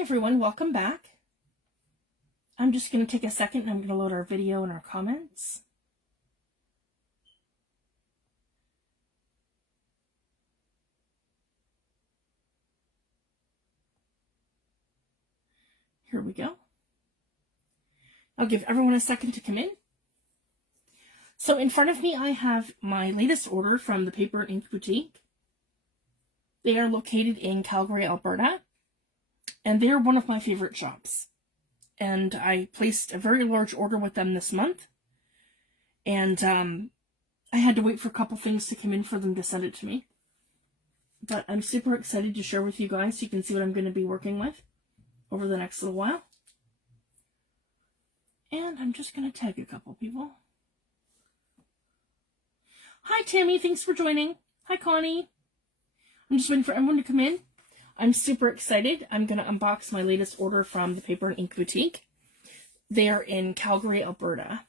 Hi everyone, welcome back. I'm just going to take a second and I'm going to load our video and our comments. Here we go. I'll give everyone a second to come in. So in front of me I have my latest order from the Paper and Ink Boutique. They are located in Calgary, Alberta, and they are one of my favorite shops. And I placed a very large order with them this month. And I had to wait for a couple things to come in for them to send it to me. But I'm super excited to share with you guys so you can see what I'm going to be working with over the next little while. And I'm just going to tag a couple people. Hi Tammy, thanks for joining. Hi Connie. I'm just waiting for everyone to come in. I'm super excited. I'm going to unbox my latest order from the Paper and Ink Boutique. They are in Calgary, Alberta.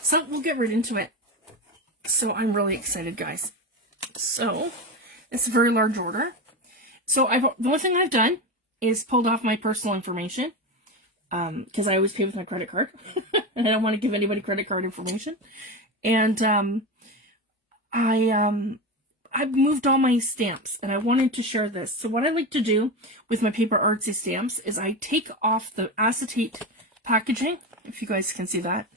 So we'll get right into it. So I'm really excited, guys. So it's a very large order. So the only thing I've done is pulled off my personal information because I always pay with my credit card. And I don't want to give anybody credit card information. And I've moved all my stamps and I wanted to share this. So what I like to do with my paper artsy stamps is I take off the acetate packaging, if you guys can see that.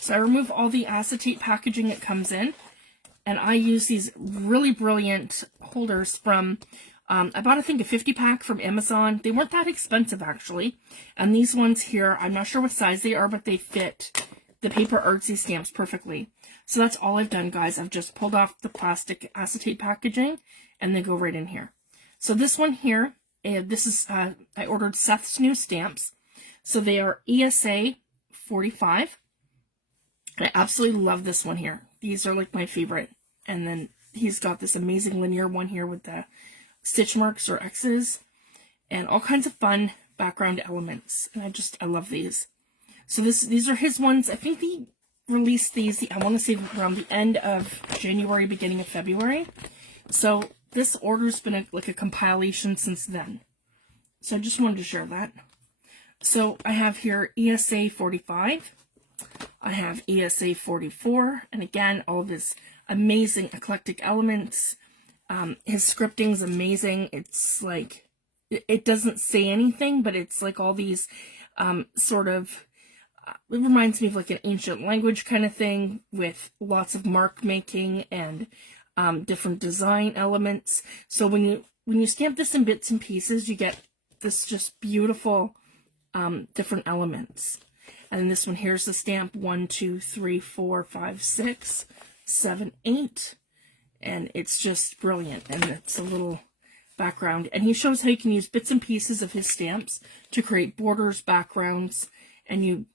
So I remove all the acetate packaging that comes in, and I use these really brilliant holders from, I bought I think a 50 pack from Amazon. They weren't that expensive actually. And these ones here, I'm not sure what size they are, but they fit the paper artsy stamps perfectly. So that's all I've done, guys. I've just pulled off the plastic acetate packaging and they go right in here. So this one here, this is, I ordered Seth's new stamps. So they are ESA 45. I absolutely love this one here. These are like my favorite. And then he's got this amazing linear one here with the stitch marks or X's and all kinds of fun background elements. And I love these. So these are his ones. I think he released these, I want to say around the end of January, beginning of February. So this order's been like a compilation since then. So I just wanted to share that. So I have here ESA 45. I have ESA 44. And again, all of his amazing eclectic elements. His scripting's amazing. It's like, it doesn't say anything, but it's like all these sort of, it reminds me of like an ancient language kind of thing with lots of mark making and different design elements. So when you stamp this in bits and pieces, you get this just beautiful different elements. And then this one, here's the stamp 1, 2, 3, 4, 5, 6, 7, 8. And it's just brilliant. And it's a little background. And he shows how you can use bits and pieces of his stamps to create borders, backgrounds, and you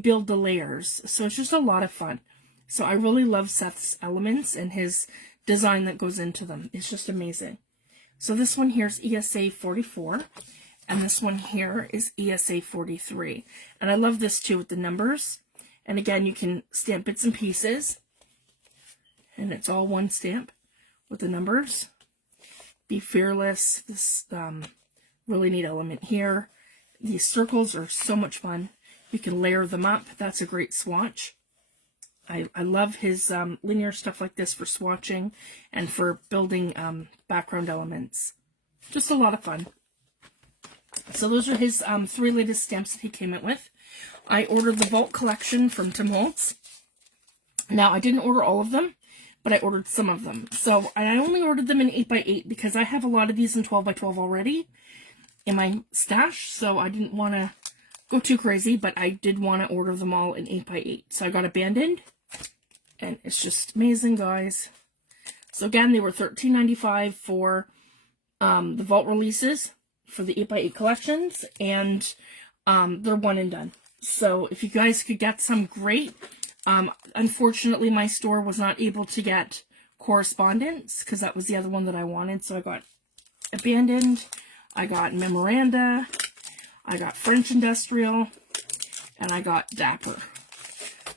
build the layers. So it's just a lot of fun. So I really love Seth's elements and his design that goes into them. It's just amazing. So this one here is ESA 44. And this one here is ESA 43. And I love this too with the numbers. And again, you can stamp bits and pieces. And it's all one stamp with the numbers. Be Fearless. This really neat element here. These circles are so much fun. You can layer them up. That's a great swatch. I love his linear stuff like this for swatching and for building background elements. Just a lot of fun. So those are his 3 latest stamps that he came out with. I ordered the Vault collection from Tim Holtz. Now, I didn't order all of them, but I ordered some of them. So I only ordered them in 8x8 because I have a lot of these in 12x12 already in my stash. So I didn't want to go too crazy, but I did want to order them all in 8x8. So I got abandoned, and it's just amazing, guys. So again, they were $13.95 for the Vault releases for the 8x8 collections, and they're one and done. So if you guys could get some, great. Unfortunately, my store was not able to get correspondence because that was the other one that I wanted. So I got abandoned, I got memoranda, I got French Industrial, and I got Dapper.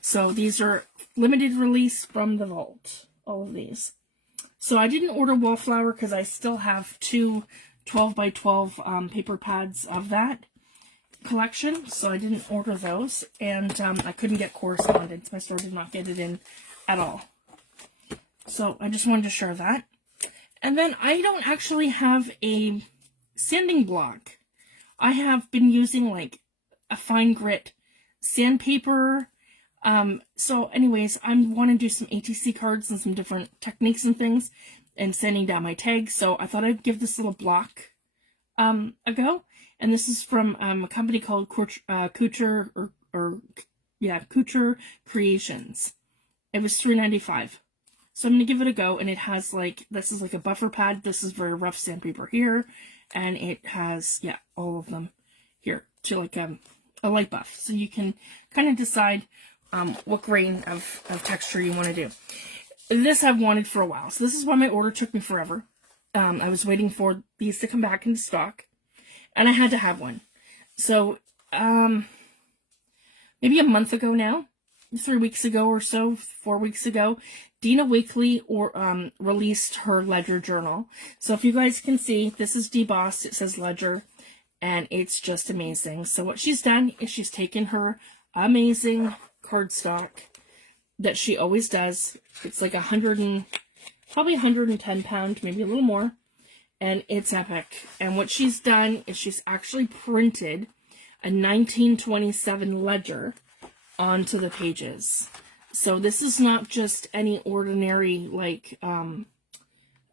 So these are limited release from the Vault, all of these. So I didn't order Wallflower because I still have 2 12 by 12 paper pads of that collection, so I didn't order those, and I couldn't get correspondence. My store did not get it in at all. So I just wanted to share that. And then I don't actually have a sanding block. I have been using like a fine grit sandpaper. So anyways, I want to do some ATC cards and some different techniques and things and sanding down my tags. So I thought I'd give this little block a go. And this is from a company called Couture Creations. It was $3.95. So I'm going to give it a go, and it has like, this is like a buffer pad. This is very rough sandpaper here, and it has, yeah, all of them here to like a light buff. So you can kind of decide what grain of texture you want to do. This I've wanted for a while. So this is why my order took me forever. I was waiting for these to come back into stock, and I had to have one. So maybe a month ago now, 3 weeks ago or so, 4 weeks ago, Dina Wakley released her ledger journal. So if you guys can see, this is debossed. It says ledger, and it's just amazing. So what she's done is she's taken her amazing cardstock that she always does. It's like probably 110 pound, maybe a little more, and it's epic. And what she's done is she's actually printed a 1927 ledger onto the pages. So this is not just any ordinary, like, what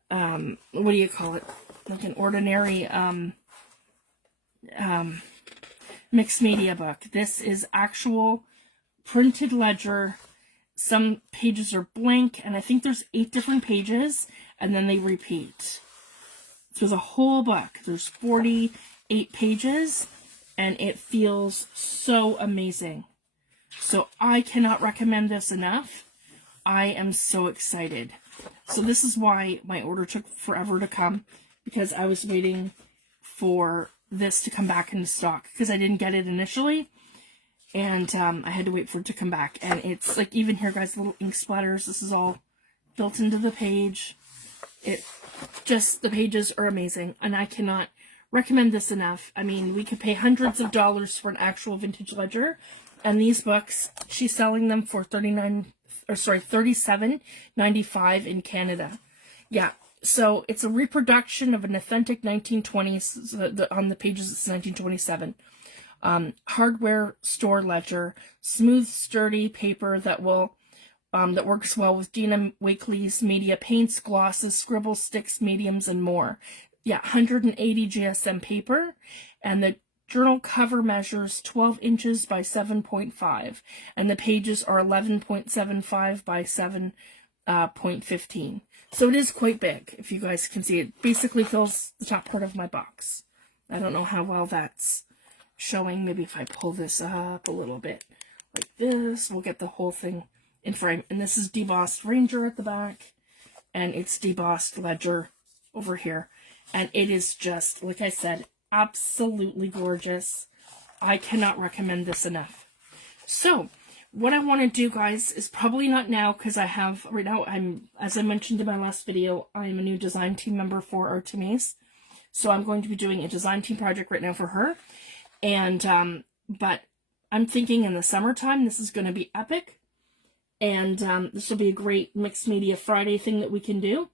do you call it? Like an ordinary, mixed media book. This is actual printed ledger. Some pages are blank, and I think there's 8 different pages, and then they repeat through the whole book. There's 48 pages, and it feels so amazing. So I cannot recommend this enough. I am so excited. So this is why my order took forever to come, because I was waiting for this to come back into stock, because I didn't get it initially, and I had to wait for it to come back. And it's like, even here, guys, little ink splatters. This is all built into the page. The pages are amazing, and I cannot recommend this enough. I mean, we could pay hundreds of dollars for an actual vintage ledger. And these books, she's selling them for $37.95 in Canada. Yeah, so it's a reproduction of an authentic 1920s. So on the pages, it's 1927. Hardware store ledger, smooth, sturdy paper that works well with Dina Wakley's media paints, glosses, scribble sticks, mediums, and more. Yeah, 180 GSM paper, and the journal cover measures 12 inches by 7.5, and the pages are 11.75 by 7.15. So it is quite big, if you guys can see. It basically fills the top part of my box. I don't know how well that's showing. Maybe if I pull this up a little bit like this, we'll get the whole thing in frame. And this is debossed Ranger at the back, and it's debossed Ledger over here. And it is just, like I said, absolutely gorgeous. I cannot recommend this enough. So what I want to do, guys, is probably not now, because I have right now, as I mentioned in my last video, I'm a new design team member for Artymaze. So I'm going to be doing a design team project right now for her. And but I'm thinking in the summertime this is going to be epic, and this will be a great mixed media Friday thing that we can do.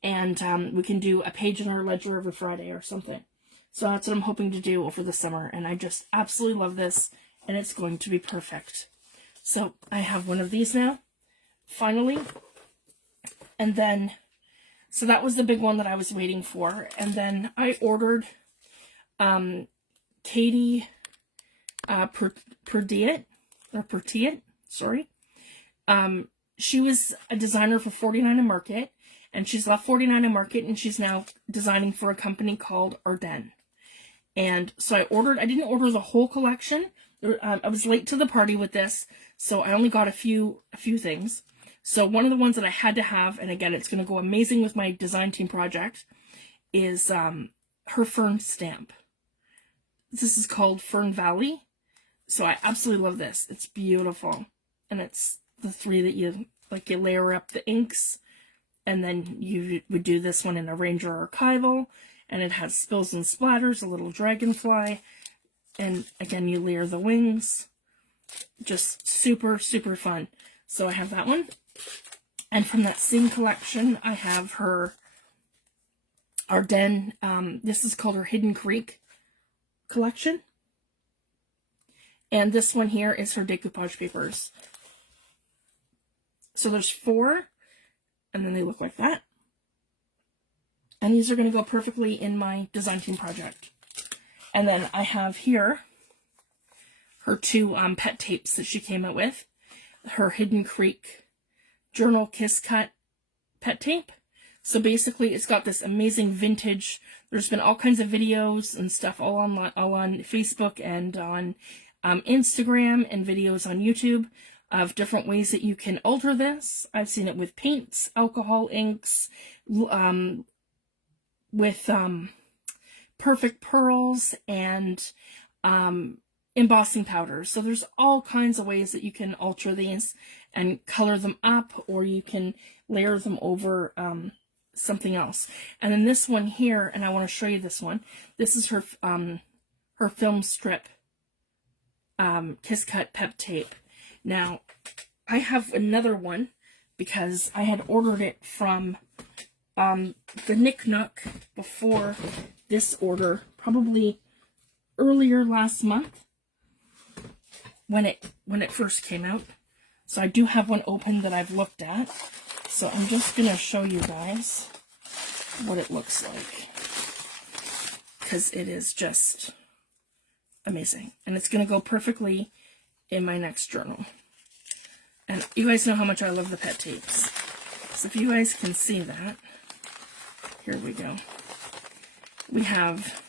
And we can do a page in our ledger every Friday or something. So that's what I'm hoping to do over the summer. And I just absolutely love this. And it's going to be perfect. So I have one of these now, finally. And then, so that was the big one that I was waiting for. And then I ordered Katie Pertiet, sorry. She was a designer for 49 Market. And she's left 49 and Market, and she's now designing for a company called Arden. And so I didn't order the whole collection. I was late to the party with this, so I only got a few things. So one of the ones that I had to have, and again, it's going to go amazing with my design team project, is her Fern stamp. This is called Fern Valley. So I absolutely love this. It's beautiful. And it's the 3 that you layer up the inks. And then you would do this one in a Ranger archival, and it has spills and splatters, a little dragonfly, and again, you layer the wings. Just super, super fun. So I have that one. And from that same collection, I have her Ardennes, this is called her Hidden Creek collection. And this one here is her decoupage papers. So there's 4, and then they look like that. And these are going to go perfectly in my design team project. And then I have here her 2 pet tapes that she came out with. Her Hidden Creek Journal Kiss Cut pet tape. So basically it's got this amazing vintage, there's been all kinds of videos and stuff all on Facebook and on Instagram and videos on YouTube of different ways that you can alter this. I've seen it with paints, alcohol inks, with perfect pearls and embossing powders. So there's all kinds of ways that you can alter these and color them up, or you can layer them over something else. And then this one here, and I want to show you this one. This is her her film strip Kiss Cut pep tape. Now I have another one because I had ordered it from the Nick Nook before this order, probably earlier last month when it first came out. So I do have one open that I've looked at. So I'm just going to show you guys what it looks like, because it is just amazing. And it's going to go perfectly in my next journal. And you guys know how much I love the pet tapes. So if you guys can see that, here we go. We have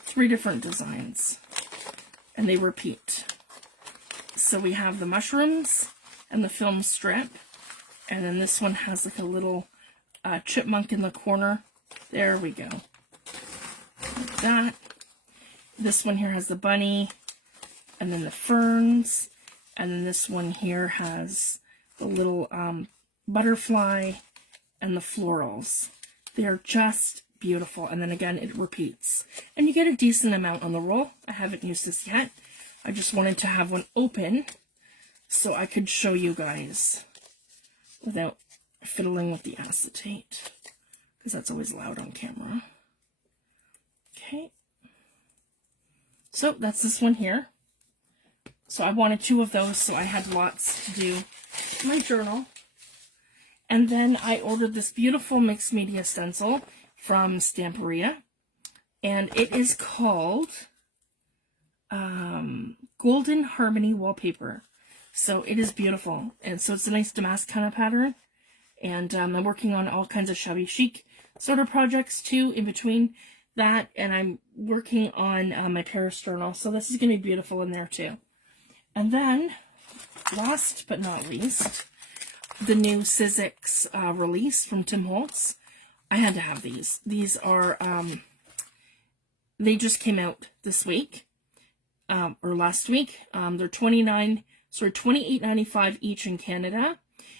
3 different designs, and they repeat. So we have the mushrooms and the film strip, and then this one has like a little chipmunk in the corner. There we go. Like that. This one here has the bunny, and then the ferns, and then this one here has the little butterfly and the florals. They're just beautiful. And then again, it repeats. And you get a decent amount on the roll. I haven't used this yet. I just wanted to have one open so I could show you guys without fiddling with the acetate, because that's always loud on camera. Okay. So that's this one here. So I wanted 2 of those, so I had lots to do in my journal. And then I ordered this beautiful mixed media stencil from Stamperia, and it is called Golden Harmony Wallpaper. So it is beautiful, and so it's a nice damask kind of pattern. And I'm working on all kinds of shabby chic sort of projects too in between that, and I'm working on my Paris journal, so this is going to be beautiful in there too. And then, last but not least, the new Sizzix release from Tim Holtz. I had to have these. These are, they just came out this week, or last week. They're $28.95 each in Canada.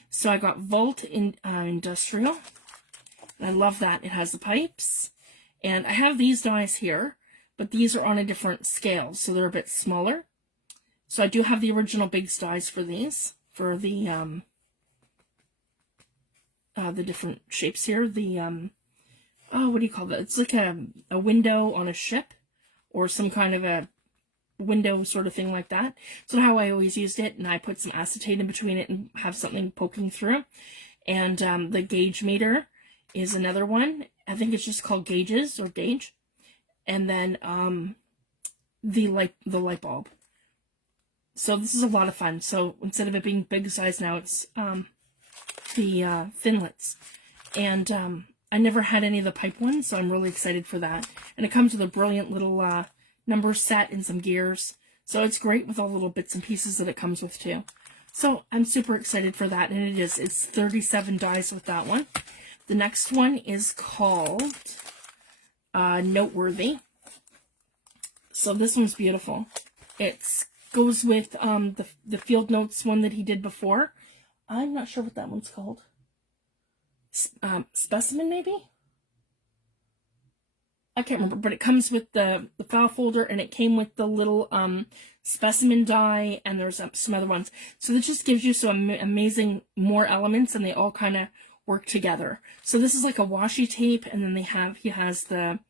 So I got Vault in Industrial. And I love that. It has the pipes. And I have these dies here, but these are on a different scale, so they're a bit smaller. So I do have the original big dies for these, for the different shapes here. The, oh, what do you call that? It's like a window on a ship, or some kind of a window sort of thing like that. So how I always used it, and I put some acetate in between it and have something poking through. And the gauge meter is another one. I think it's just called Gauges, or Gauge. And then the light bulb. So this is a lot of fun. So instead of it being big size now, it's the Thinlits. And I never had any of the pipe ones, so I'm really excited for that. And it comes with a brilliant little number set and some gears. So it's great with all the little bits and pieces that it comes with too. So I'm super excited for that, and it's 37 dies with that one. The next one is called Noteworthy. So this one's beautiful. It goes with the Field Notes one that he did before. I'm not sure what that one's called. Specimen, maybe? I can't remember, but it comes with the file folder, and it came with the little specimen die, and there's some other ones. So this just gives you some amazing more elements, and they all kind of work together. So this is like a washi tape, and then he has the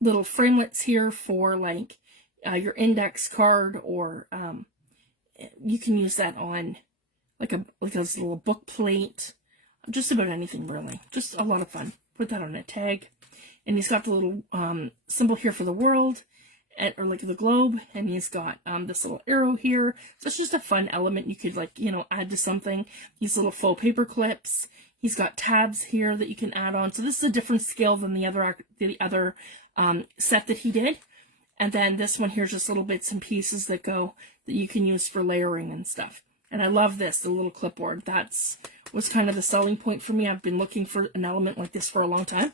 little framelits here for like your index card, or you can use that on like a little book plate, just about anything really. Just a lot of fun. Put that on a tag. And he's got the little symbol here for the world, or like the globe, and he's got this little arrow here. So it's just a fun element you could, like, you know, add to something. These little faux paper clips. He's got tabs here that you can add on. So this is a different scale than the other set that he did. And then this one here's just little bits and pieces that you can use for layering and stuff. And I love this, the little clipboard. Was kind of the selling point for me. I've been looking for an element like this for a long time.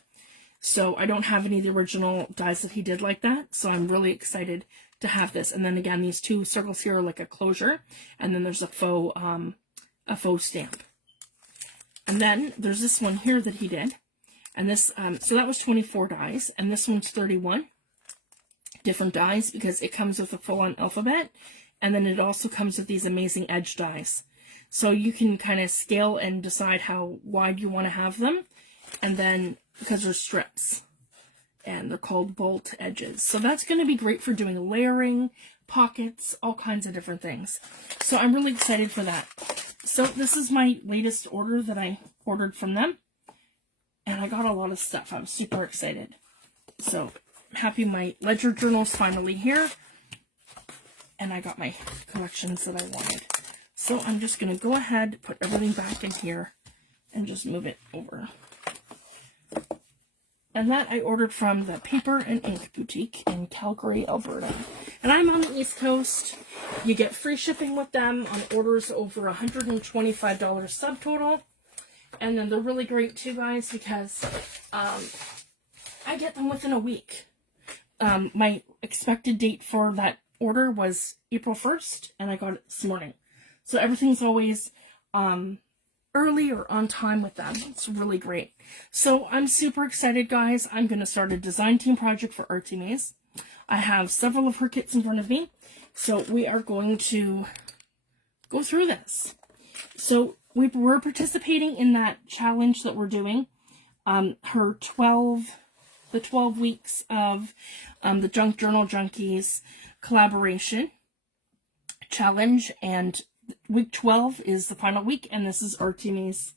So I don't have any of the original dies that he did like that. So I'm really excited to have this. And then again, these two circles here are like a closure. And then there's a faux stamp. And then there's this one here that he did. And this, so that was 24 dies. And this one's 31 different dies, because it comes with a full-on alphabet. And then it also comes with these amazing edge dies. So you can kind of scale and decide how wide you want to have them. And then, because they're strips, and they're called bolt edges. So that's going to be great for doing layering, pockets, all kinds of different things. So I'm really excited for that. So this is my latest order that I ordered from them. And I got a lot of stuff. I'm super excited. So I'm happy my ledger journal's finally here. And I got my collections that I wanted. So I'm just going to go ahead, put everything back in here, and just move it over. And that I ordered from the Paper and Ink Boutique in Calgary, Alberta. And I'm on the East Coast. You get free shipping with them on orders over $125 subtotal. And then they're really great too, guys, because I get them within a week. My expected date for that order was April 1st, and I got it this morning. So everything's always early or on time with them. It's really great. So I'm super excited, guys. I'm going to start a design team project for Artymaze. I have several of her kits in front of me. So we are going to go through this. So we're participating in that challenge that we're doing. The 12 weeks of the Junk Journal Junkies collaboration challenge, and week 12 is the final week, and this is Artymaze,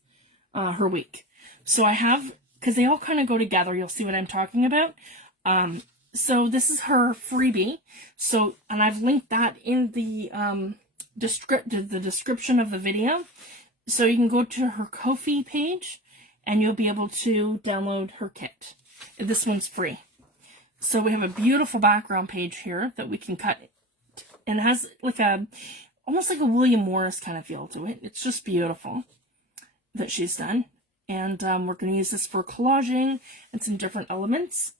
her week. So I have, because they all kind of go together, you'll see what I'm talking about. So this is her freebie. So, and I've linked that in the description of the video. So you can go to her Ko-fi page, and you'll be able to download her kit. This one's free. So we have a beautiful background page here that we can cut, and it has like almost like a William Morris kind of feel to it. It's just beautiful that she's done. And we're going to use this for collaging and some different elements.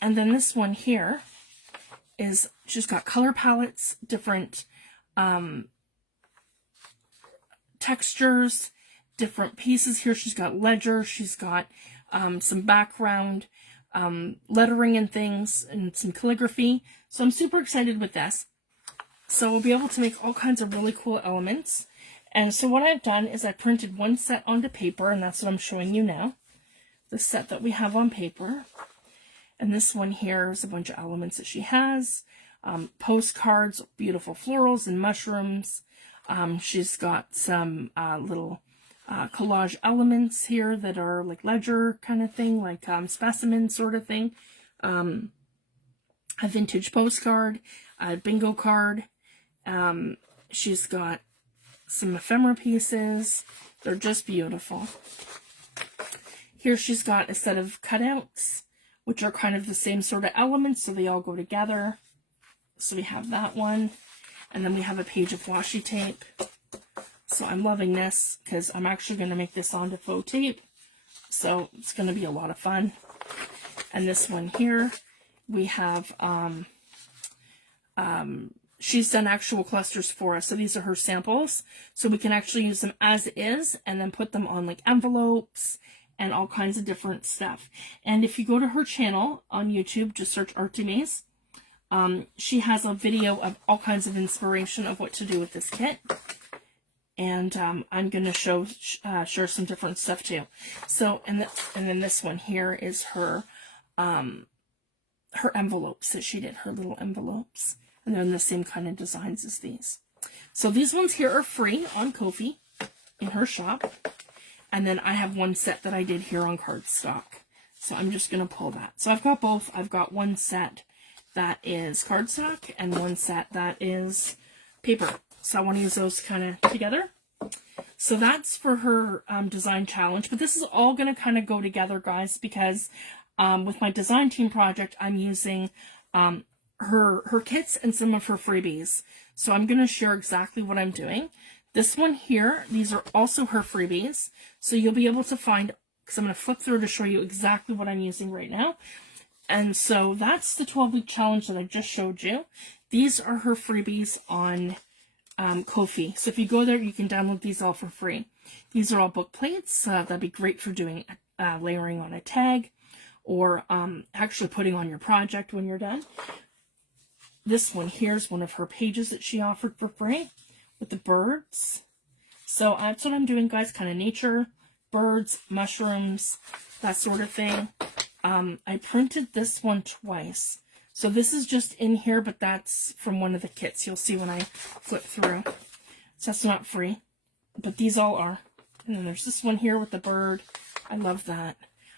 And then this one here is, she's got color palettes, different textures, different pieces here. She's got ledger, she's got some background lettering and things, and some calligraphy. So I'm super excited with this. So we'll be able to make all kinds of really cool elements. And so what I've done is I printed one set onto paper, and that's what I'm showing you now. The set that we have on paper. And this one here is a bunch of elements that she has. Postcards, beautiful florals and mushrooms. She's got some little collage elements here that are like ledger kind of thing, like specimen sort of thing. A vintage postcard, a bingo card. She's got some ephemera pieces. They're just beautiful. Here she's got a set of cutouts, which are kind of the same sort of elements, so they all go together. So we have that one. And then we have a page of washi tape. So I'm loving this because I'm actually going to make this onto faux tape. So it's going to be a lot of fun. And this one here, we have she's done actual clusters for us. So these are her samples. So we can actually use them as is and then put them on like envelopes and all kinds of different stuff. And if you go to her channel on YouTube, just search Artymaze. She has a video of all kinds of inspiration of what to do with this kit. And I'm going to share some different stuff too. So, and then this one here is her envelopes that she did, her little envelopes. And they're in the same kind of designs as these. So these ones here are free on Ko-fi in her shop. And then I have one set that I did here on cardstock. So I'm just going to pull that. So I've got both. I've got one set that is cardstock and one set that is paper. So I want to use those kind of together. So that's for her design challenge. But this is all going to kind of go together, guys, because with my design team project, I'm using her kits and some of her freebies. So I'm going to share exactly what I'm doing. This one here, these are also her freebies. So you'll be able to find, because I'm going to flip through to show you exactly what I'm using right now. And so that's the 12-week challenge that I just showed you. These are her freebies on Ko-fi. So if you go there, you can download these all for free. These are all book plates. That'd be great for doing layering on a tag or actually putting on your project when you're done. This one here is one of her pages that she offered for free with the birds. So that's what I'm doing, guys, kind of nature, birds, mushrooms, that sort of thing. I printed this one twice. So this is just in here, but that's from one of the kits. You'll see when I flip through. So that's not free, but these all are. And then there's this one here with the bird. I love that.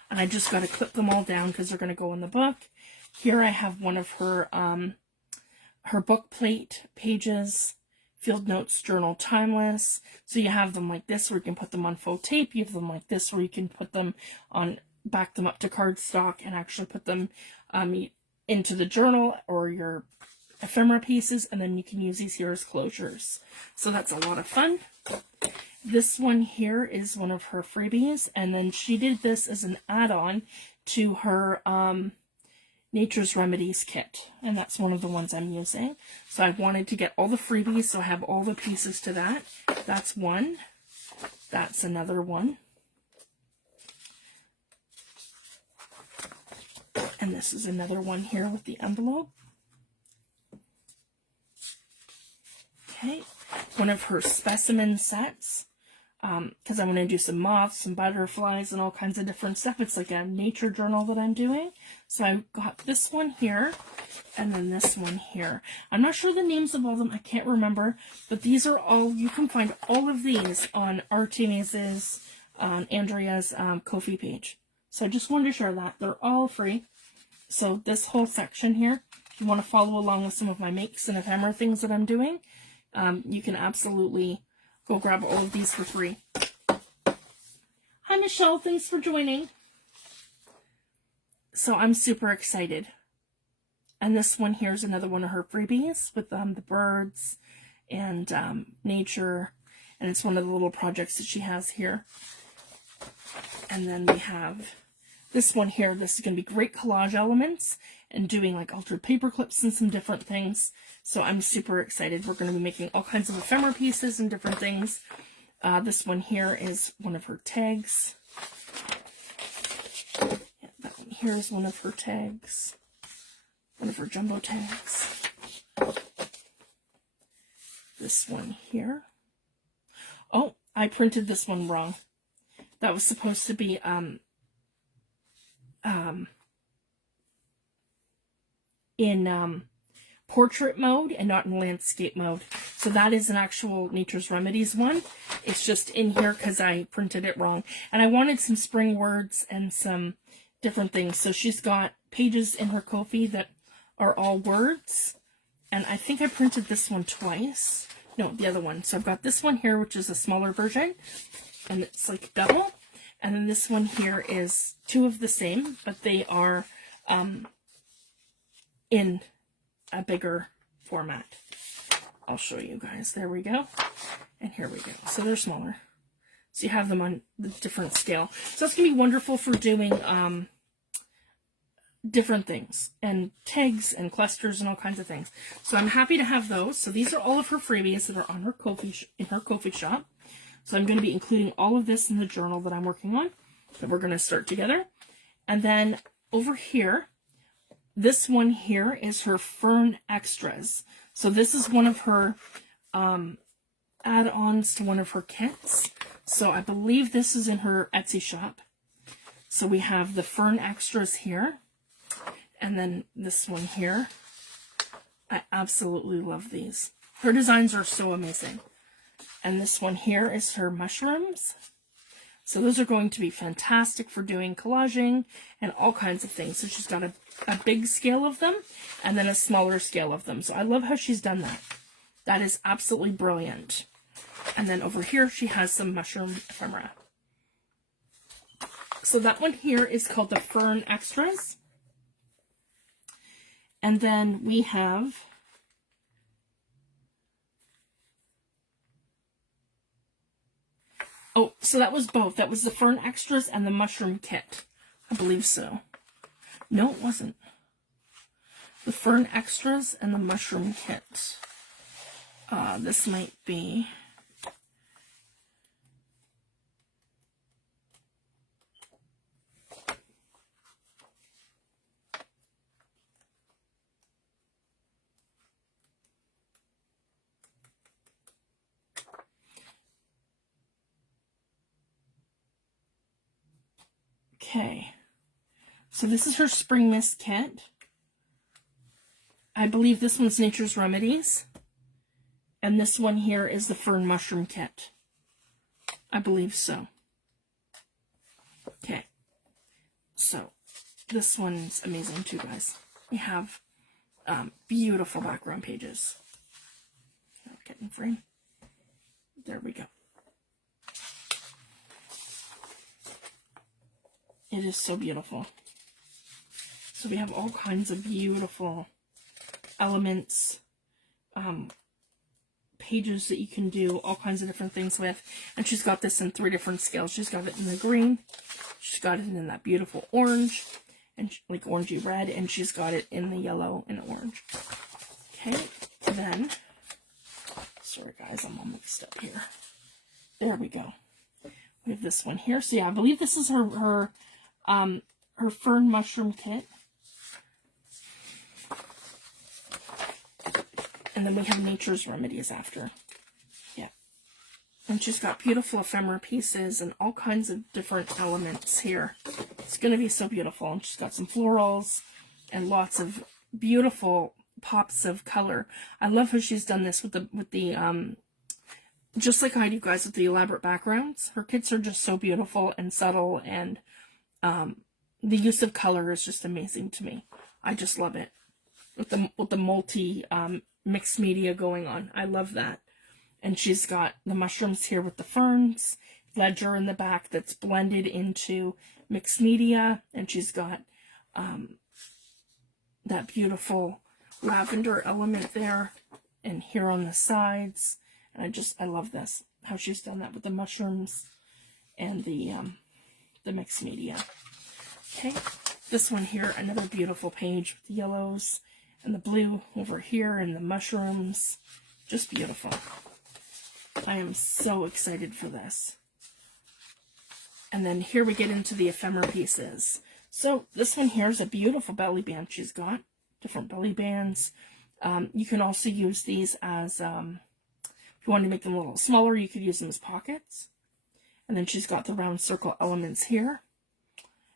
And I just got to clip them all down because they're going to go in the book. Here I have one of her book plate pages, Field Notes Journal Timeless. So you have them like this where you can put them on faux tape. You have them like this where you can put them on, back them up to cardstock and actually put them into the journal or your ephemera pieces, and then you can use these here as closures. So that's a lot of fun. This one here is one of her freebies, and then she did this as an add-on to her Nature's Remedies Kit, and that's one of the ones I'm using. So I wanted to get all the freebies, so I have all the pieces to that. That's one. That's another one. And this is another one here with the envelope. Okay, one of her specimen sets, because I'm going to do some moths, some butterflies, and all kinds of different stuff. It's like a nature journal that I'm doing. So I got this one here, and then this one here. I'm not sure the names of all of them. I can't remember, but these are all, you can find all of these on Artymaze's, Andrea's Ko-fi page. So I just wanted to share that. They're all free. So this whole section here, if you want to follow along with some of my makes and ephemera things that I'm doing, you can absolutely go grab all of these for free. Hi, Michelle. Thanks for joining. So I'm super excited. And this one here is another one of her freebies with the birds and nature. And it's one of the little projects that she has here. And then we have this one here. This is going to be great collage elements and doing like altered paper clips and some different things. So I'm super excited. We're going to be making all kinds of ephemera pieces and different things. This one here is one of her tags. Yeah, that one here is one of her tags. One of her jumbo tags. This one here. Oh, I printed this one wrong. That was supposed to be in portrait mode and not in landscape mode. So that is an actual Nature's Remedies one. It's just in here because I printed it wrong. And I wanted some spring words and some different things. So she's got pages in her Ko-fi that are all words. And I think I printed this one twice. No, the other one. So I've got this one here, which is a smaller version. And it's like double. And then this one here is two of the same, but they are in a bigger format. I'll show you guys. There we go. And here we go. So they're smaller. So you have them on the different scale. So that's going to be wonderful for doing different things, and tags and clusters and all kinds of things. So I'm happy to have those. So these are all of her freebies that are on her in her Ko-fi shop. So I'm going to be including all of this in the journal that I'm working on, that we're going to start together. And then over here, this one here is her Fern Extras. So this is one of her add-ons to one of her kits. So I believe this is in her Etsy shop. So we have the Fern Extras here. And then this one here. I absolutely love these. Her designs are so amazing. And this one here is her mushrooms. So those are going to be fantastic for doing collaging and all kinds of things. So she's got a big scale of them and then a smaller scale of them. So I love how she's done that. That is absolutely brilliant. And then over here she has some mushroom ephemera. So that one here is called the Fern Extras. And then we have oh, so that was both. That was the Fern Extras and the Mushroom Kit. I believe so. No, it wasn't. The Fern Extras and the Mushroom Kit. This might be... Okay, so this is her Spring Mist Kit. I believe this one's Nature's Remedies. And this one here is the Fern Mushroom Kit. I believe so. Okay, so this one's amazing too, guys. We have beautiful background pages. Get in frame. There we go. It is so beautiful. So we have all kinds of beautiful elements, pages that you can do all kinds of different things with. And she's got this in 3 different scales. She's got it in the green, she's got it in that beautiful orange, and like orangey red, and she's got it in the yellow and orange. Okay, then, sorry guys, I'm all mixed up here. There we go. We have this one here. So yeah, I believe this is her Fern Mushroom Kit. And then we have Nature's Remedies after. Yeah. And she's got beautiful ephemera pieces and all kinds of different elements here. It's going to be so beautiful. And she's got some florals and lots of beautiful pops of color. I love how she's done this with the just like I do, guys, with the elaborate backgrounds. Her kits are just so beautiful and subtle, and the use of color is just amazing to me. I just love it. With the multi mixed media going on. I love that. And she's got the mushrooms here with the ferns, ledger in the back that's blended into mixed media, and she's got that beautiful lavender element there and here on the sides. And I love this, how she's done that with the mushrooms and the mixed media. Okay, this one here, another beautiful page with the yellows and the blue over here and the mushrooms. Just beautiful. I am so excited for this. And then here we get into the ephemera pieces. So this one here is a beautiful belly band she's got. Different belly bands. You can also use these as, if you want to make them a little smaller, you could use them as pockets. And then she's got the round circle elements here.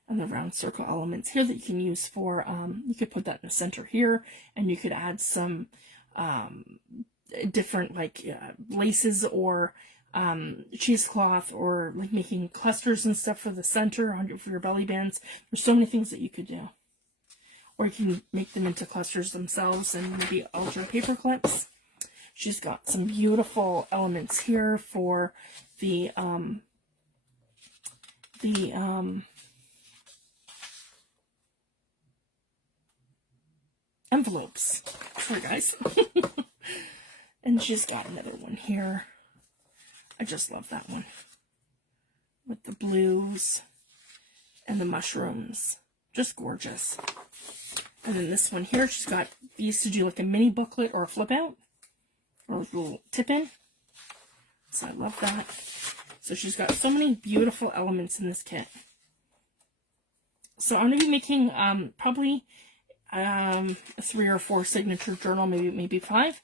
And the round circle elements here that you can use for, you could put that in the center here, and you could add some different like laces or cheesecloth, or like making clusters and stuff for the center for your belly bands. There's so many things that you could do. Or you can make them into clusters themselves and maybe alter paper clips. She's got some beautiful elements here for the envelopes. Sorry, guys. And she's got another one here. I just love that one. With the blues and the mushrooms. Just gorgeous. And then this one here, she's got these to do like a mini booklet or a flip out. Or a little tip in. So I love that. So she's got so many beautiful elements in this kit. So I'm going to be making probably a 3 or 4 signature journal, maybe 5,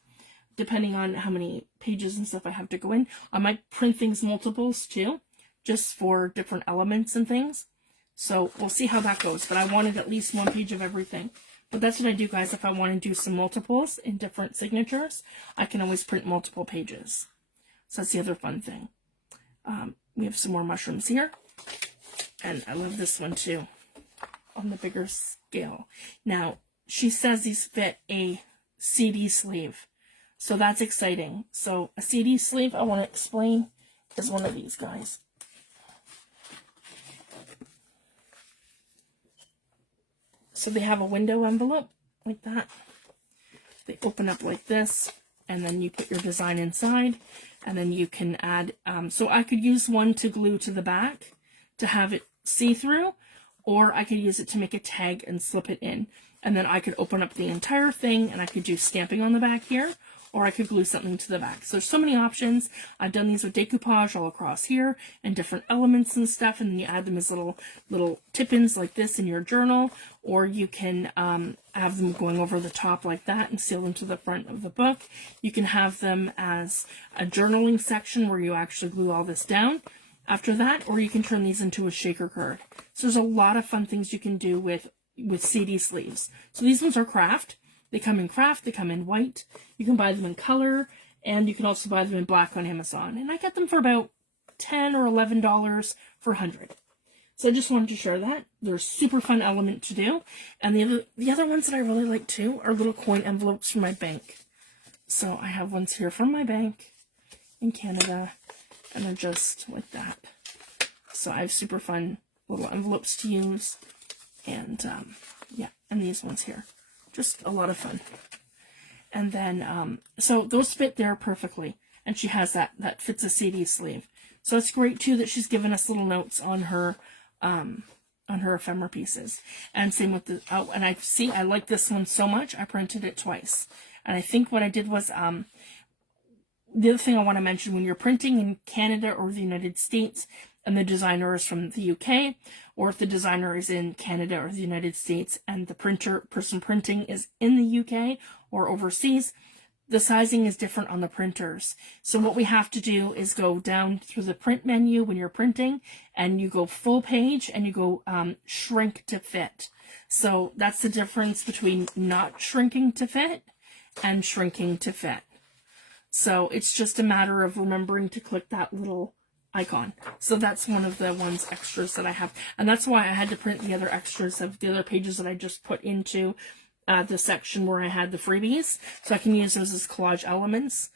depending on how many pages and stuff I have to go in. I might print things multiples too, just for different elements and things. So we'll see how that goes, but I wanted at least 1 page of everything. But that's what I do, guys. If I want to do some multiples in different signatures, I can always print multiple pages. So that's the other fun thing. We have some more mushrooms here, and I love this one too, on the bigger scale. Now, she says these fit a CD sleeve, so that's exciting. So a CD sleeve, I want to explain, is one of these guys. So they have a window envelope like that. They open up like this, and then you put your design inside, and then you can add, so I could use one to glue to the back to have it see-through, or I could use it to make a tag and slip it in. And then I could open up the entire thing, and I could do stamping on the back here, or I could glue something to the back. So there's so many options. I've done these with decoupage all across here, and different elements and stuff, and then you add them as little tip-ins like this in your journal, or you can have them going over the top like that and seal them to the front of the book. You can have them as a journaling section where you actually glue all this down after that, or you can turn these into a shaker card. So there's a lot of fun things you can do with CD sleeves. So these ones are craft. They come in craft, they come in white. You can buy them in color, and you can also buy them in black on Amazon. And I get them for about $10 or $11 for 100. So I just wanted to share that. They're a super fun element to do. And the other ones that I really like too are little coin envelopes from my bank. So I have ones here from my bank in Canada, and they're just like that. So I have super fun little envelopes to use. And yeah, and these ones here. Just a lot of fun. And then, so those fit there perfectly. And she has that fits a CD sleeve. So it's great too that she's given us little notes on her ephemera pieces. And same with the, oh, and I like this one so much, I printed it twice. And I think what I did was, the other thing I want to mention, when you're printing in Canada or the United States, and the designer is from the UK, or if the designer is in Canada or the United States, and the person printing is in the UK or overseas, the sizing is different on the printers. So what we have to do is go down through the print menu when you're printing, and you go full page, and you go shrink to fit. So that's the difference between not shrinking to fit and shrinking to fit. So it's just a matter of remembering to click that little icon. So that's one of the extras that I have. And that's why I had to print the other extras of the other pages that I just put into the section where I had the freebies. So I can use those as collage elements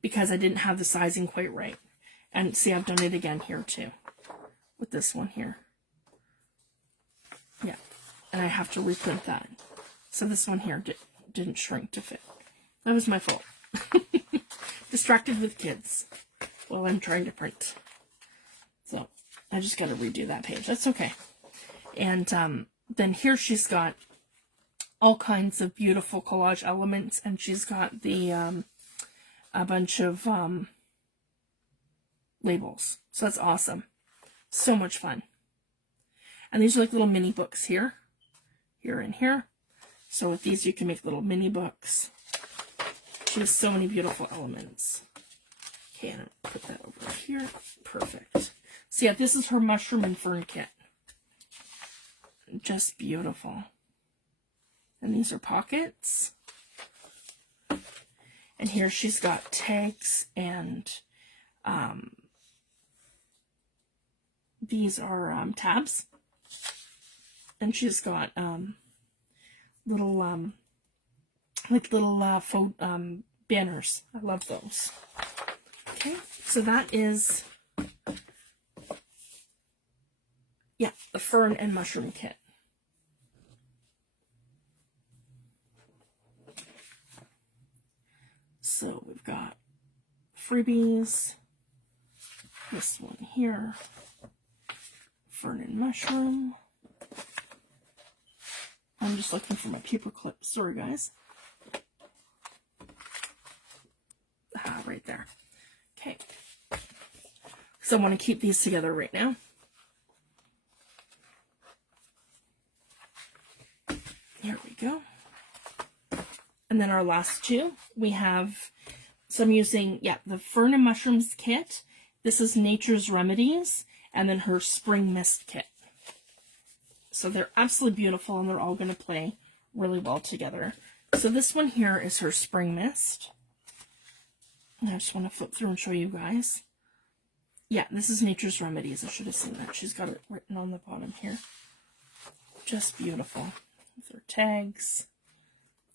because I didn't have the sizing quite right. And see, I've done it again here too with this one here. Yeah. And I have to reprint that. So this one here didn't shrink to fit. That was my fault. Distracted with kids while I'm trying to print. So I just got to redo that page. That's okay. And then here she's got all kinds of beautiful collage elements, and she's got the a bunch of labels. So that's awesome. So much fun. And these are like little mini books here, and here. So with these you can make little mini books. She has so many beautiful elements. Okay, and I'll put that over here. Perfect. So yeah, this is her mushroom and fern kit. Just beautiful. And these are pockets. And here she's got tags, and these are tabs. And she's got little faux banners. I love those. Okay, so that is, yeah, the fern and mushroom kit. So we've got freebies, this one here, fern and mushroom, I'm just looking for my paper clip. Sorry, guys. Ah, right there. Okay. So I want to keep these together right now. Here we go. And then our last two, we have, so I'm using, the Fern and Mushrooms kit. This is Nature's Remedies, and then her Spring Mist kit. So they're absolutely beautiful, and they're all going to play really well together. So this one here is her Spring Mist. And I just want to flip through and show you guys. Yeah, this is Nature's Remedies. I should have seen that. She's got it written on the bottom here. Just beautiful. With her tags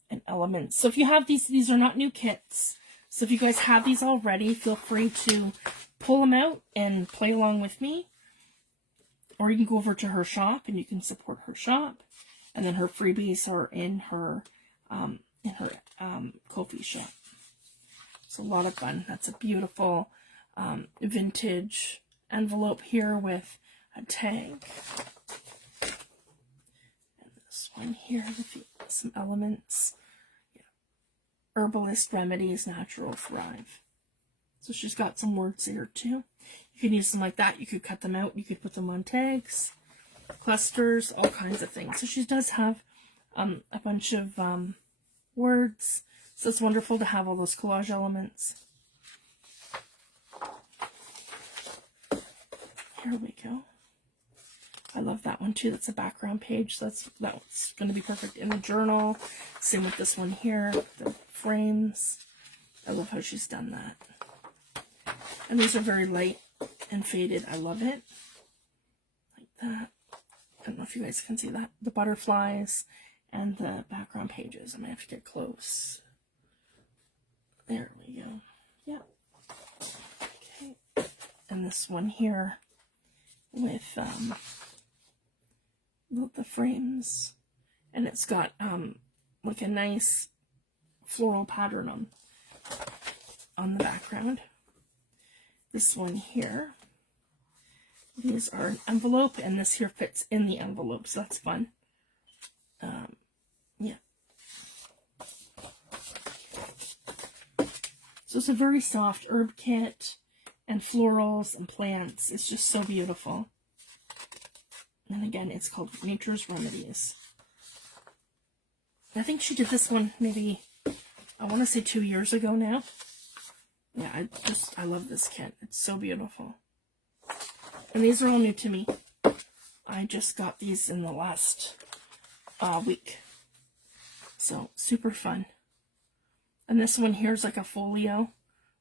and elements. So if you have these are not new kits. So if you guys have these already, feel free to pull them out and play along with me. Or you can go over to her shop and you can support her shop. And then her freebies are in her Ko-fi shop. It's a lot of fun. That's a beautiful vintage envelope here with a tag. And this one here with some elements. Yeah. Herbalist Remedies, Natural Thrive. So she's got some words here too. You can use them like that. You could cut them out. You could put them on tags, clusters, all kinds of things. So she does have a bunch of words. So it's wonderful to have all those collage elements. Here we go. I love that one too. That's a background page. So that's going to be perfect in the journal. Same with this one here, the frames. I love how she's done that. And these are very light and faded. I love it. Like that. I don't know if you guys can see that. The butterflies and the background pages. I'm going to have to get close. There we go. Yeah. Okay. And this one here with the frames. And it's got like a nice floral pattern on the background. This one here, these are an envelope, and this here fits in the envelope, so that's fun. Yeah. So it's a very soft herb kit, and florals and plants. It's just so beautiful. And again, it's called Nature's Remedies. I think she did this one maybe, I want to say 2 years ago now. Yeah, I love this kit. It's so beautiful. And these are all new to me. I just got these in the last week. So, super fun. And this one here is like a folio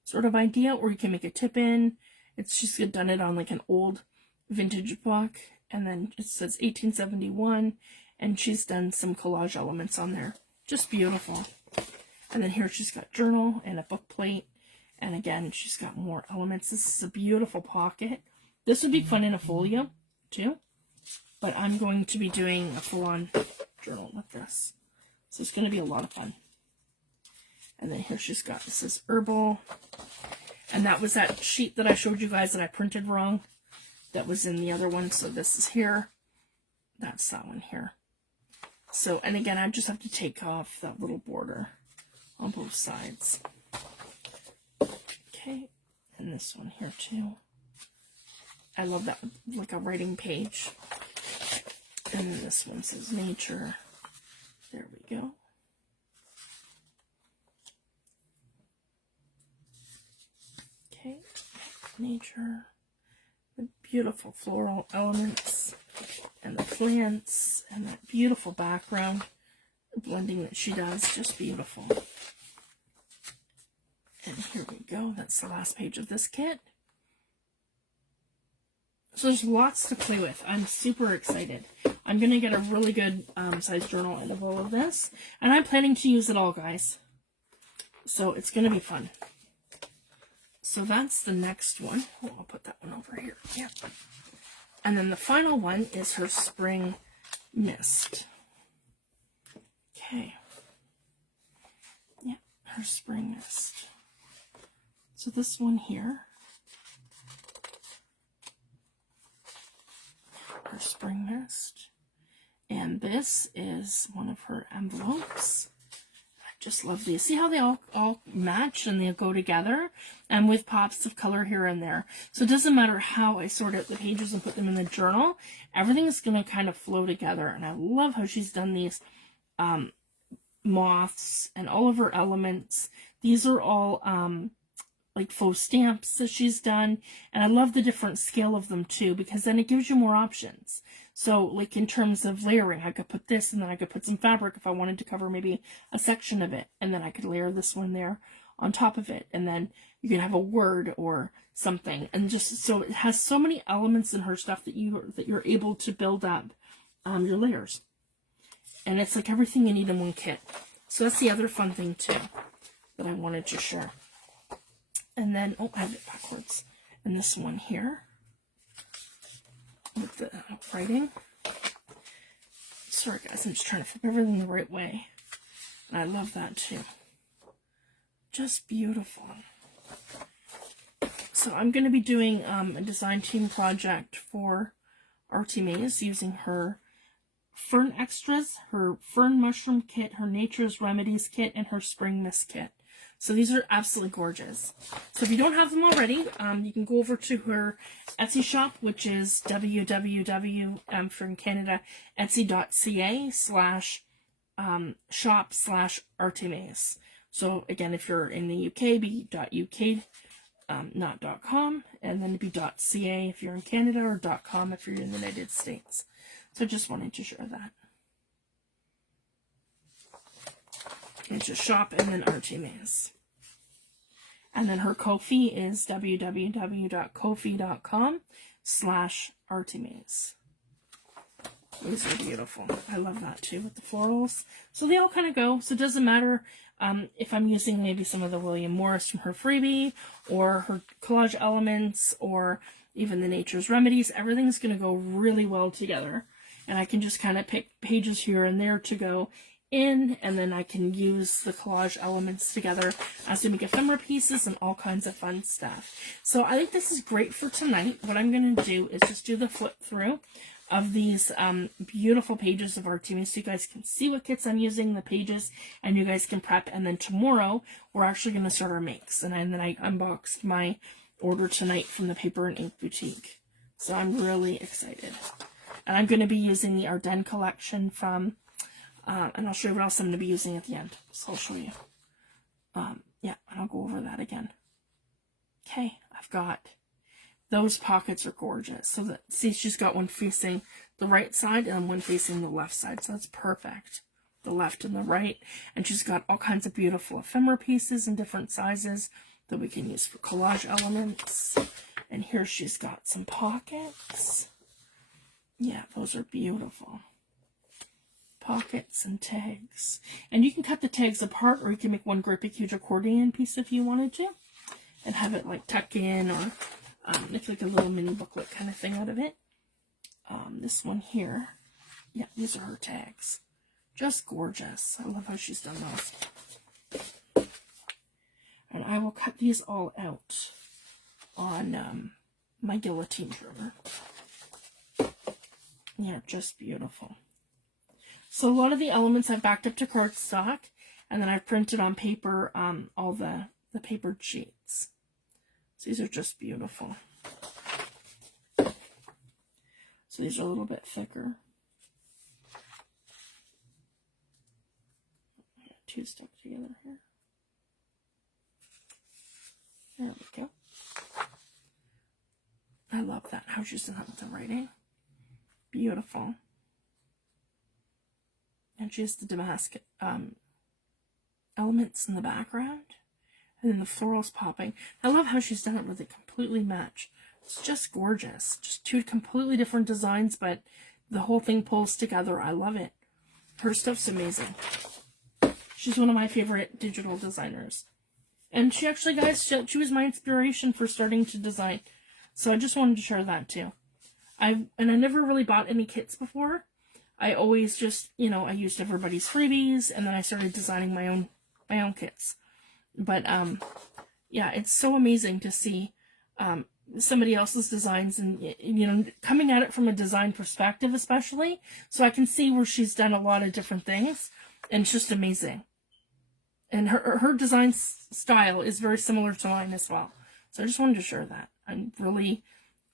sort of idea, or you can make a tip in. She's done it on like an old vintage book. And then it says 1871. And she's done some collage elements on there. Just beautiful. And then here she's got journal and a book plate. And again, she's got more elements. This is a beautiful pocket. This would be fun in a folio, too. But I'm going to be doing a full-on journal with this. So it's going to be a lot of fun. And then here she's got, this is herbal. And that was that sheet that I showed you guys that I printed wrong. That was in the other one. So this is here. That's that one here. So, and again, I just have to take off that little border on both sides. Okay, and this one here too. I love that, like a writing page. And then this one says nature. There we go. Okay, nature. The beautiful floral elements and the plants and that beautiful background blending that she does. Just beautiful. And here we go. That's the last page of this kit. So there's lots to play with. I'm super excited. I'm going to get a really good size journal out of all of this. And I'm planning to use it all, guys. So it's going to be fun. So that's the next one. Oh, I'll put that one over here. Yeah. And then the final one is her Spring Mist. Okay. Yeah, her Spring Mist. So this one here, her Spring Mist, And this is one of her envelopes. I just love these. See how they all match and they go together, and with pops of color here and there. So it doesn't matter how I sort out the pages and put them in the journal, everything is going to kind of flow together. And I love how she's done these moths and all of her elements. These are all like faux stamps that she's done, and I love the different scale of them too, because then it gives you more options. So like in terms of layering, I could put this and then I could put some fabric if I wanted to cover maybe a section of it, and then I could layer this one there on top of it, and then you can have a word or something, and just so it has so many elements in her stuff that you're able to build up your layers, and it's like everything you need in one kit. So that's the other fun thing too that I wanted to share. And then, oh, I have it backwards. And this one here with the writing. Sorry guys, I'm just trying to flip everything the right way. And I love that too. Just beautiful. So I'm going to be doing a design team project for Artymaze using her Fern Extras, her Fern Mushroom Kit, her Nature's Remedies Kit, and her Spring Mist Kit. So these are absolutely gorgeous. So if you don't have them already, you can go over to her Etsy shop, which is www.ferncanada.etsy.ca/shop/Artymaze. So again, if you're in the UK, be .uk, not .com, and then it'd be .ca if you're in Canada, or .com if you're in the United States. So just wanted to share that. It's just shop and then Artymaze. And then her Ko-fi is www.ko-fi.com/Artymaze. These are beautiful. I love that too with the florals. So they all kind of go. So it doesn't matter if I'm using maybe some of the William Morris from her Freebie, or her collage elements, or even the Nature's Remedies. Everything's going to go really well together. And I can just kind of pick pages here and there to go in, and then I can use the collage elements together as we make ephemera pieces and all kinds of fun stuff. So I think this is great for tonight. What I'm going to do is just do the flip through of these beautiful pages of Artymaze so you guys can see what kits I'm using, the pages, and you guys can prep. And then tomorrow we're actually going to start our makes, and then I unboxed my order tonight from the Paper and Ink Boutique. So I'm really excited. And I'm going to be using the Ardennes collection from and I'll show you what else I'm going to be using at the end. So I'll show you. Yeah, and I'll go over that again. Okay, I've got those pockets are gorgeous. So that, see, she's got one facing the right side and one facing the left side. So that's perfect. The left and the right. And she's got all kinds of beautiful ephemera pieces in different sizes that we can use for collage elements. And here she's got some pockets. Yeah, those are beautiful. Pockets and tags, and you can cut the tags apart, or you can make one great big huge accordion piece if you wanted to, and have it like tuck in, or make like a little mini booklet kind of thing out of it. This one here, yeah, these are her tags, just gorgeous. I love how she's done those. And I will cut these all out on my guillotine trimmer. Yeah, just beautiful. So a lot of the elements I've backed up to cardstock, and then I've printed on paper all the papered sheets. So these are just beautiful. So these are a little bit thicker. Two stuck together here. There we go. I love that, how she's done that with the writing. Beautiful. And she has the damask elements in the background. And then the florals popping. I love how she's done it where they completely match. It's just gorgeous. Just two completely different designs, but the whole thing pulls together. I love it. Her stuff's amazing. She's one of my favorite digital designers. And she actually, guys, she was my inspiration for starting to design. So I just wanted to share that too. I never really bought any kits before. I always just, you know, I used everybody's freebies, and then I started designing my own kits. But yeah, it's so amazing to see somebody else's designs, and, you know, coming at it from a design perspective especially, so I can see where she's done a lot of different things, and it's just amazing. And her design style is very similar to mine as well. So I just wanted to share that. I'm really,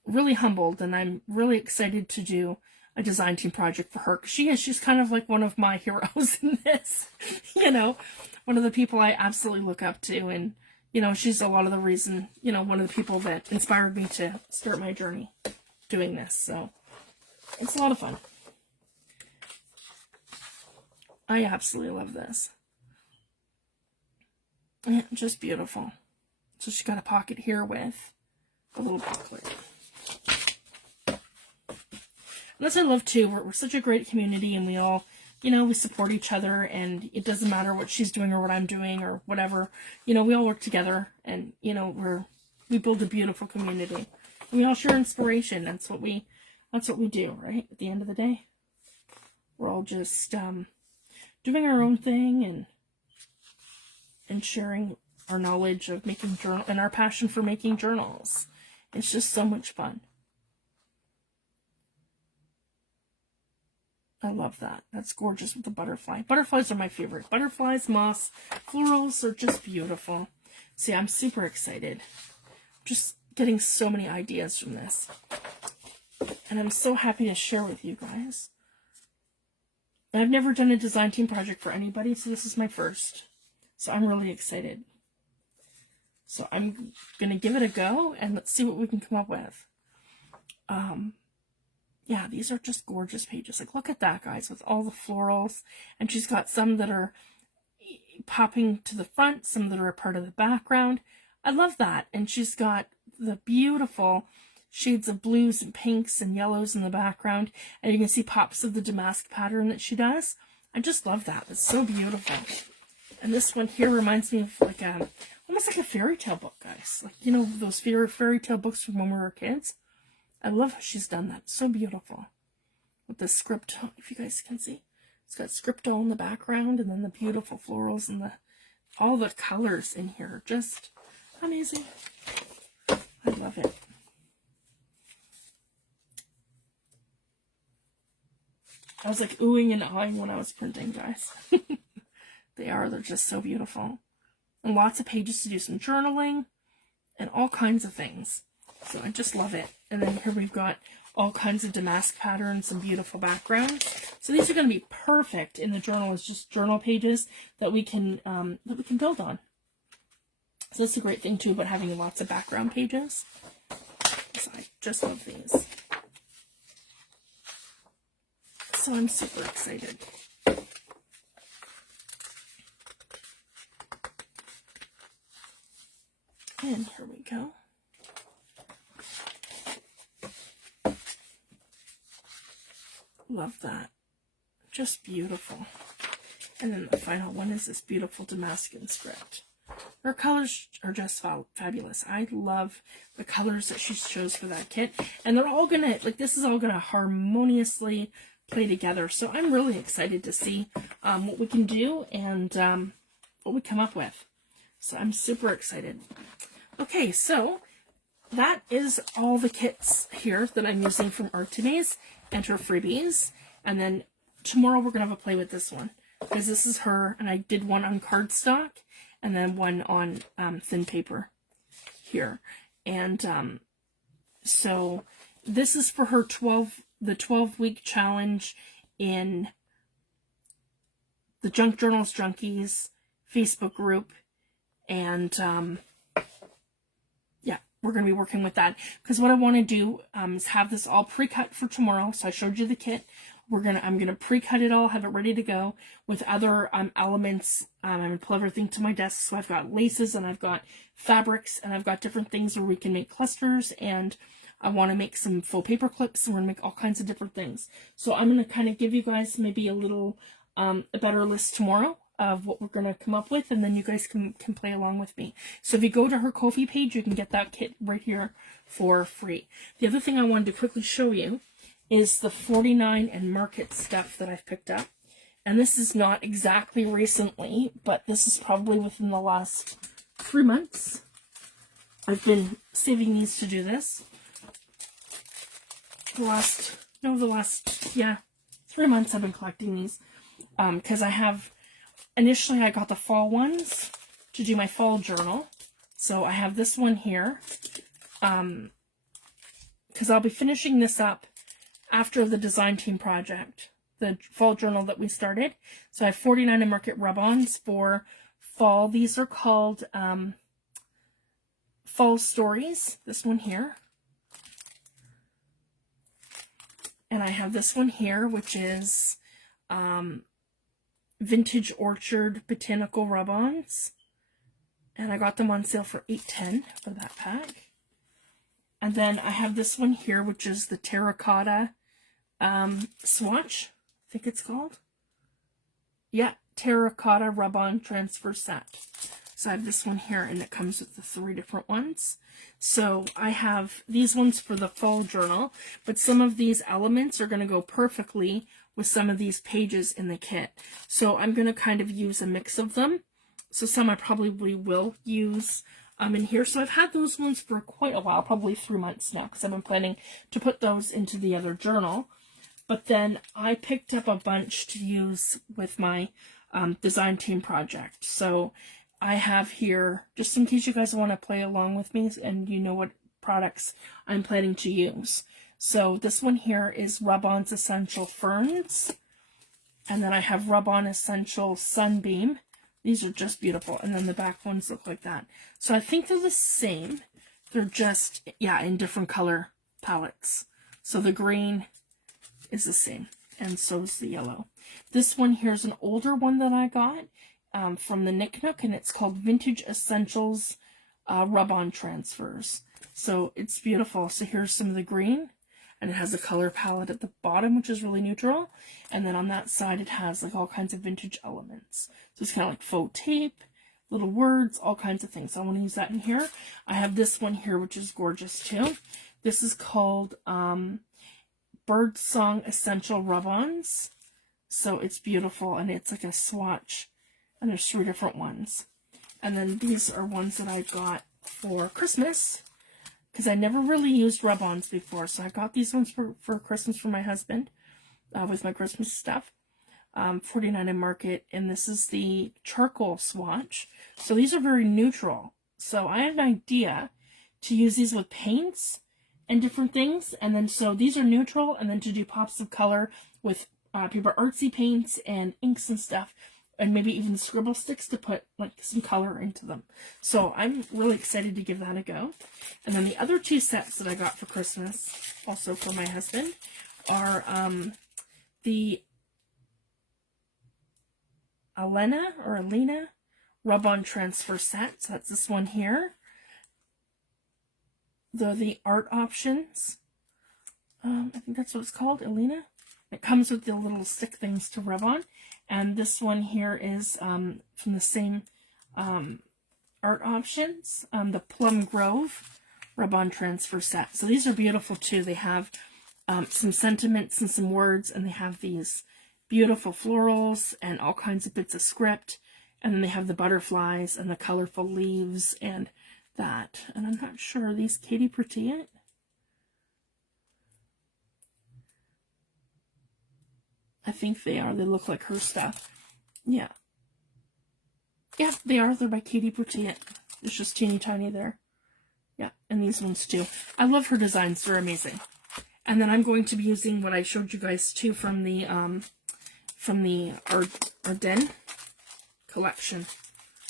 really humbled, and I'm really excited to do a design team project for her. She's kind of like one of my heroes in this, you know, one of the people I absolutely look up to, and, you know, she's a lot of the reason, you know, one of the people that inspired me to start my journey doing this. So it's a lot of fun. I absolutely love this. Yeah, just beautiful. So she's got a pocket here with a little booklet. And that's what I love too. We're such a great community, and we all, you know, we support each other, and it doesn't matter what she's doing or what I'm doing or whatever. You know, we all work together, and, you know, we build a beautiful community. And we all share inspiration. That's what we do, right? At the end of the day, we're all just doing our own thing and sharing our knowledge of making journal and our passion for making journals. It's just so much fun. I love that. That's gorgeous with the butterfly. Butterflies are my favorite. Butterflies, moss, florals are just beautiful. See, I'm super excited. Just getting so many ideas from this. And I'm so happy to share with you guys. I've never done a design team project for anybody, so this is my first. So I'm really excited. So I'm going to give it a go, and let's see what we can come up with. Yeah, these are just gorgeous pages. Like, look at that, guys, with all the florals. And she's got some that are popping to the front, some that are a part of the background. I love that. And she's got the beautiful shades of blues and pinks and yellows in the background. And you can see pops of the damask pattern that she does. I just love that. It's so beautiful. And this one here reminds me of like almost like a fairy tale book, guys. Like, you know, those fairy tale books from when we were kids. I love how she's done that. So beautiful. With the script, if you guys can see. It's got script all in the background, and then the beautiful florals and all the colors in here. Just amazing. I love it. I was like oohing and ahhing when I was printing, guys. They're just so beautiful. And lots of pages to do some journaling and all kinds of things. So I just love it. And then here we've got all kinds of damask patterns and beautiful backgrounds. So these are going to be perfect in the journal as just journal pages that we can build on. So that's a great thing too about having lots of background pages. So I just love these. So I'm super excited. And here we go. Love that. Just beautiful. And then the final one is this beautiful Damascus script. Her colors are just fabulous. I love the colors that she chose for that kit. And they're all gonna, like, this is all gonna harmoniously play together. So I'm really excited to see what we can do and what we come up with. So I'm super excited. Okay, so that is all the kits here that I'm using from Artymaze and her freebies. And then tomorrow we're going to have a play with this one, because this is her, and I did one on cardstock and then one on thin paper here. And so this is for her the 12-week challenge in the Junk Journals Junkies Facebook group. And yeah, we're going to be working with that, because what I want to do is have this all pre-cut for tomorrow. So I showed you the kit. I'm gonna pre-cut it all, have it ready to go with other elements. I'm gonna pull everything to my desk. So I've got laces, and I've got fabrics, and I've got different things where we can make clusters, and I want to make some full paper clips, and we're gonna make all kinds of different things. So I'm gonna kind of give you guys maybe a little a better list tomorrow of what we're gonna come up with, and then you guys can play along with me. So if you go to her Ko-fi page, you can get that kit right here for free. The other thing I wanted to quickly show you is the 49 and Market stuff that I've picked up. And this is not exactly recently, but this is probably within the last 3 months. I've been saving these to do this. The last 3 months I've been collecting these. Because initially I got the fall ones to do my fall journal. So I have this one here. Because I'll be finishing this up after the design team project, the fall journal that we started. So I have 49 Market rub-ons for fall. These are called Fall Stories, this one here. And I have this one here, which is Vintage Orchard Botanical Rub-Ons. And I got them on sale for $8.10 for that pack. And then I have this one here, which is the Terracotta Swatch, I think it's called. Yeah, Terracotta Rub-On Transfer Set. So I have this one here, and it comes with the 3 different ones. So I have these ones for the fall journal, but some of these elements are going to go perfectly with some of these pages in the kit. So I'm going to kind of use a mix of them. So some I probably will use in here. So I've had those ones for quite a while, probably 3 months now, because I've been planning to put those into the other journal. But then I picked up a bunch to use with my design team project. So I have here, just in case you guys want to play along with me and you know what products I'm planning to use. So this one here is Rub-On's Essential Ferns. And then I have Rub-On Essential Sunbeam. These are just beautiful. And then the back ones look like that. So I think they're the same. They're just, yeah, in different color palettes. So the green is the same. And so is the yellow. This one here is an older one that I got from the Nick Nook. And it's called Vintage Essentials Rub-On Transfers. So it's beautiful. So here's some of the green. And it has a color palette at the bottom, which is really neutral. And then on that side, it has like all kinds of vintage elements. So it's kind of like faux tape, little words, all kinds of things. So I want to use that in here. I have this one here, which is gorgeous too. This is called Birdsong Essential Rub-Ons. So it's beautiful, and it's like a swatch. And there's 3 different ones. And then these are ones that I got for Christmas, because I never really used rub-ons before. So I got these ones for Christmas for my husband with my Christmas stuff. 49 Market, and this is the charcoal swatch. So these are very neutral. So I had an idea to use these with paints and different things. And then so these are neutral, and then to do pops of color with paper artsy paints and inks and stuff. And maybe even scribble sticks to put like some color into them. So I'm really excited to give that a go. And then the other 2 sets that I got for Christmas, also for my husband, are the Alena Rub-On Transfer Set. So that's this one here. They're the art options. I think that's what it's called, Alena. It comes with the little stick things to rub on. And this one here is from the same art options, the Plum Grove Rub-On Transfer Set. So these are beautiful too. They have some sentiments and some words, and they have these beautiful florals and all kinds of bits of script. And then they have the butterflies and the colorful leaves and that. And I'm not sure, are these Katie Pretty? I think they are. They look like her stuff. Yeah. Yeah, they are. They're by Katie Pretty. It's just teeny tiny there. Yeah, and these ones too. I love her designs. They're amazing. And then I'm going to be using what I showed you guys too from the Ardennes collection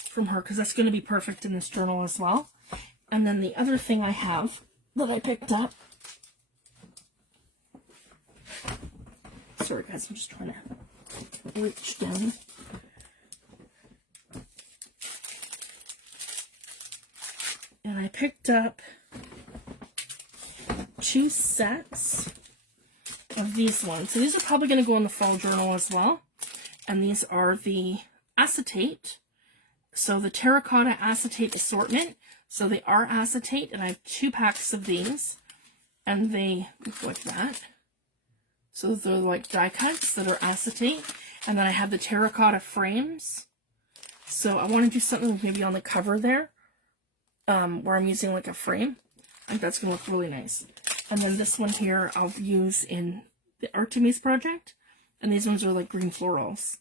from her, because that's going to be perfect in this journal as well. And then the other thing I have that I picked up. Sorry guys, I'm just trying to reach down. And I picked up 2 sets of these ones. So these are probably going to go in the fall journal as well. And these are the acetate. So the terracotta acetate assortment. So they are acetate, and I have 2 packs of these. And they look like that. So they're like die cuts that are acetate. And then I have the terracotta frames. So I want to do something maybe on the cover there. where I'm using like a frame. I think that's going to look really nice. And then this one here I'll use in the Artymaze project. And these ones are like green florals.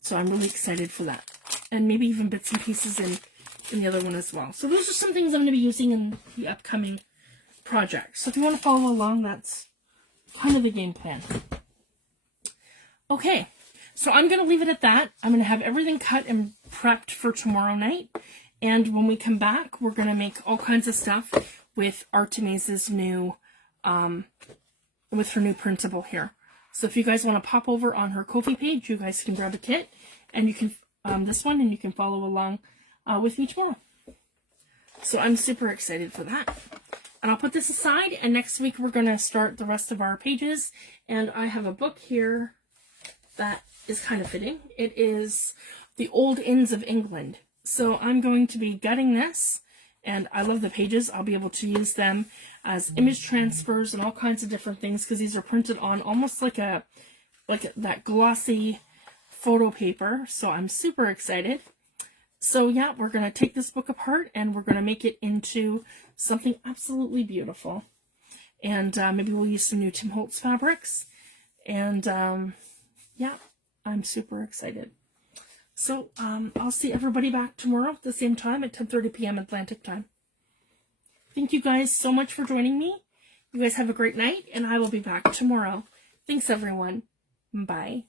So I'm really excited for that. And maybe even bits and pieces in the other one as well. So those are some things I'm going to be using in the upcoming project. So if you want to follow along, that's kind of the game plan. Okay, so I'm going to leave it at that. I'm going to have everything cut and prepped for tomorrow night. And when we come back, we're going to make all kinds of stuff with Artymaze's new, with her new printable here. So if you guys want to pop over on her Ko-fi page, you guys can grab a kit, and you can, this one, and you can follow along with me tomorrow. So I'm super excited for that. And I'll put this aside, and next week we're going to start the rest of our pages. And I have a book here that is kind of fitting. It is The Old Inns of England. So I'm going to be gutting this, and I love the pages. I'll be able to use them as image transfers and all kinds of different things, because these are printed on almost like that glossy photo paper. So I'm super excited. So yeah, we're going to take this book apart and we're going to make it into something absolutely beautiful. And maybe we'll use some new Tim Holtz fabrics. And yeah, I'm super excited. So I'll see everybody back tomorrow at the same time at 10:30 p.m. Atlantic time. Thank you guys so much for joining me. You guys have a great night, and I will be back tomorrow. Thanks, everyone. Bye.